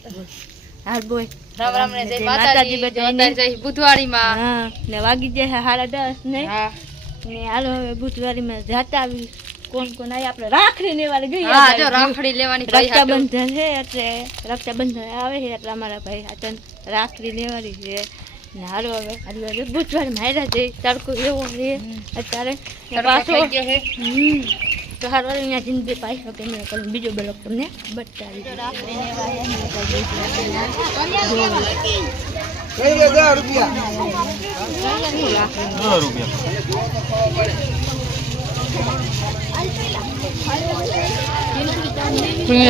હાલ બોય રામ રામ ને જય માતાજી બધાને જય બુધવારી માં. હા ને વાગી જાય 10:30 ને. હા ને હાલો હવે બુધવારી માં જાતા આવી કોણ આય આપણે રાખડી લેવા ગઈ. હા જો રાખડી લેવાની ભાઈ રક્ષાબંધન છે એટલે રક્ષાબંધન આવે છે એટલે અમારા ભાઈ હાથન રાખડી લેવાની છે ને હાલો હવે આજે બુધવારી માં હારા જઈ તડકો એવો છે અત્યારે પાછો તો હારો અહીંયા જિંદગી પાઈ શકે મેં પણ બીજો બ્લોગ તમને બતાવી રાખડી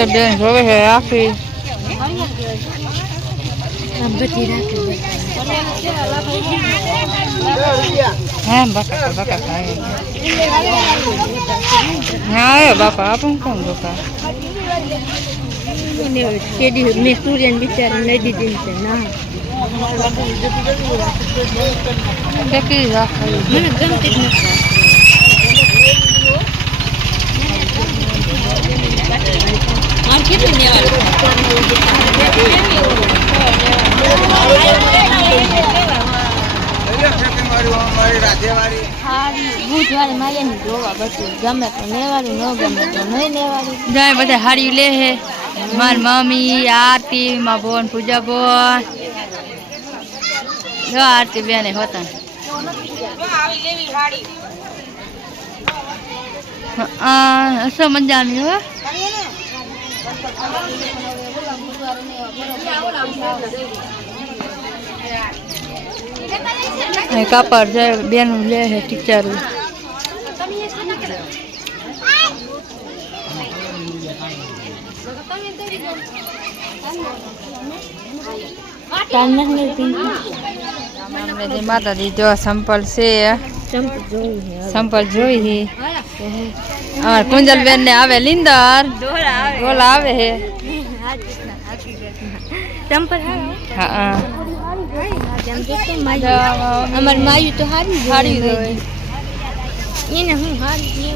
બેન જોવે છે રાખડી બધી રાખડી હા બકા હા બાપા આપણ કોણ બકા કેદી મેં સૂર્યને બિચારી લઈ દીધી છે ના કેટલી રાખડી મને ગમતી જ નથી મારે કેટલું લેવાનું બુધવારે મારે ને જોવા બધું ગમે તો લેવાનું ન ગમે તો નહીં લેવાનું જાય બધા હાડી લે હે માર મમ્મી આરતી માં બોન પૂજા બોન જો આરતી બેને હોતા અસો મજાની હો કાપડ જાય બેનું લે હે ટીચરું માતાજી જો સંપલ છે સંપલ જોઈ અમાર કુંજલ બેન ને આવે લીંદર ડોલા આવે હે ચંપલ હા અમાર માયું તો હારી હારી એને હું હારી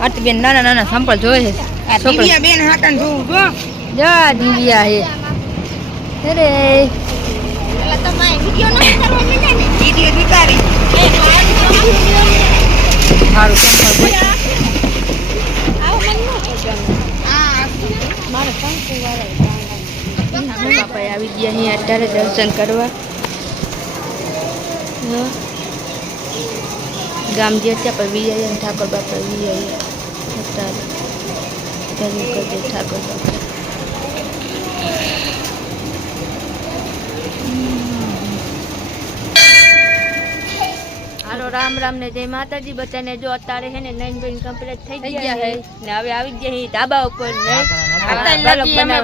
આરતી બેન નાના નાના સંપલ જોઈ છે છોકરા બેન હાકન જોઉં જો દીવિયા હે અરે એટલે તમારે વિડિયો ન કરવો ને વિડિયો ઉતારી સારું સંપલ બોલ આવો મન ન કરજો મારે કંકુ વાળા બાપા આવી ગયા અહીંયા અત્યારે દર્શન કરવા ગામ જે ત્યાં પર વીઆઈ ઠાકોર બાપા વીઆઈ અત્યારે ધર્મ કરજે ઠાકોર બાપા હાલો રામ રામ ને જય માતાજી બધાને જો અત્યારે છે ને 9 બેન કમ્પ્લીટ થઈ ગયા છે ને હવે આવી ગયા છે ધાબા ઉપર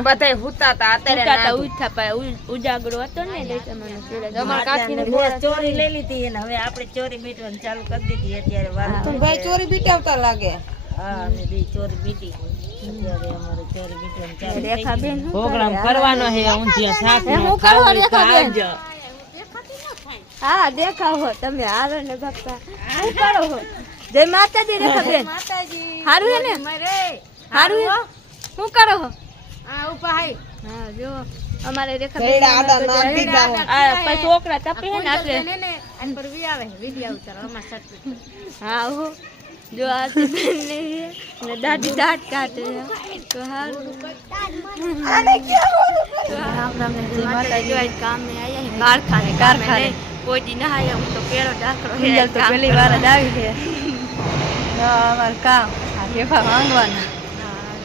બધાય હુતા હતા અત્યારે ઉઠા પાય ઉજાગરો હતો ને દેશમાં સૂરજ અમાર કાકીને ચોરી લઈ લીધી અને હવે આપણે ચોરી મીટવાનું ચાલુ કરી દીધી અત્યારે વાર ભાઈ ચોરી બીટાવતા લાગે હા અમે બે ચોરી બીટી અત્યારે અમારે ચોરી મીટવાનું ચાલુ રેખા બેન પ્રોગ્રામ કરવાનો છે ઊંધિયા શાક હું કરવા રેખા બેન હા દેખાવો તમે હારો ને ભક્તા શું કરો છો જય માતાજી રેખા બેન માતાજી હારું હે ને હારું શું કરો છો આ ઉપા હાઈ હા જો અમારે રેખા બેન આ પછી છોકરા તપે હે ને આપણે અન પર વી આવે વિડિયો ઉતાર અમાર સટ હા હો જો આ બેન ને દાદી દાંત કાઢે તો હારું આને ક્યાં રામ રામ ને જય માતાજી આજ કામ મે આયા હે કારખાને કોઈ દી ના આયા હું તો પેલો ડાકરો હે તો પહેલી વાર જ આવી છે અમાર કામ આ લેફા માંગવાના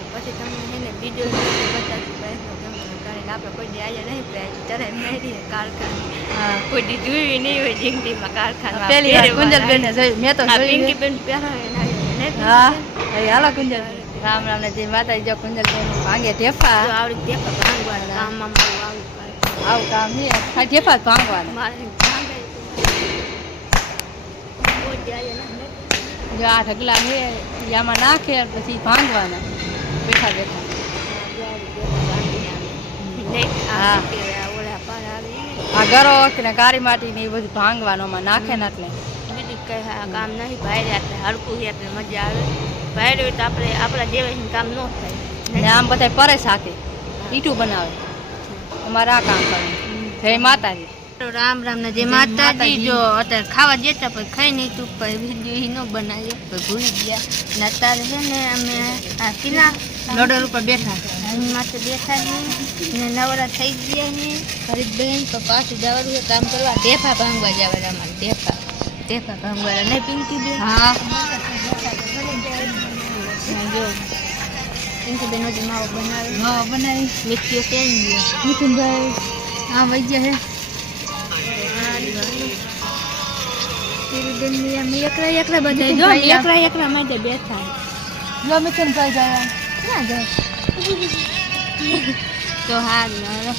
પછી તમને હે ને વિડિયો બતાવી ભાઈ કરીને આપણે કોઈ દી આયા નહીં ભાઈ ત્યારે મેરી કારખાને હા કોઈ દી જોઈ નહીં હોય જિંદગીમાં કારખાના પહેલી વાર કુંજલ બેન ને જોઈ મે તો જોઈ પિંકી બેન પહેરો ને હા એ હાલો કુંજલ રામ રામ ને જય માતાજી જો કુંજલ બેન ભાંગે ઢેફા આવડી દેખા ભાંગવાના કામમાં મારું આવું કામ છે ખાલી ઢેફા ભાંગવાના મારે જો આ ઢગલા છે યામાં નાખે પછી ભાંગવાના બેઠા બેઠા હા આ ગરો ને કાળી માટી ને એ બધું ભાંગવાનું નાખે ને એટલે બીજું કઈ કામ નહીં ભાઈ એટલે હલકું છે એટલે મજા આવે ભાઈ તો આપણે આપણા જેવા કામ ન થાય ને આમ બધા પરે શાકે ઈટું બનાવે અમારે આ કામ કરે જય માતાજી રામ રામ ને જે માતાજી જો અત્યારે ખાવા જતા પછી ખાઈ નહીં તું પછી વિડીયો ન બનાવ્યો પછી ભૂલી ગયા ને અત્યારે છે ને અમે આ કિલ્લા લોડર ઉપર બેઠા અહીં માથે બેઠા ને નવરા થઈ ગયા ને ખરીદ બેન તો પાછું જવાનું છે કામ કરવા ઢેફા ભાંગવા જવાના અમારે ઢેફા ભાંગવા નહીં પિંકી બેન હા જો પિંકી બેન હજી માવો બનાવી મીઠીઓ કેમ ગયો મિથુનભાઈ હા વહી ગયા હે એકલા બધા જો એકલા માટે બેઠા લો મિથુનભાઈ જવા ના જો તો હારું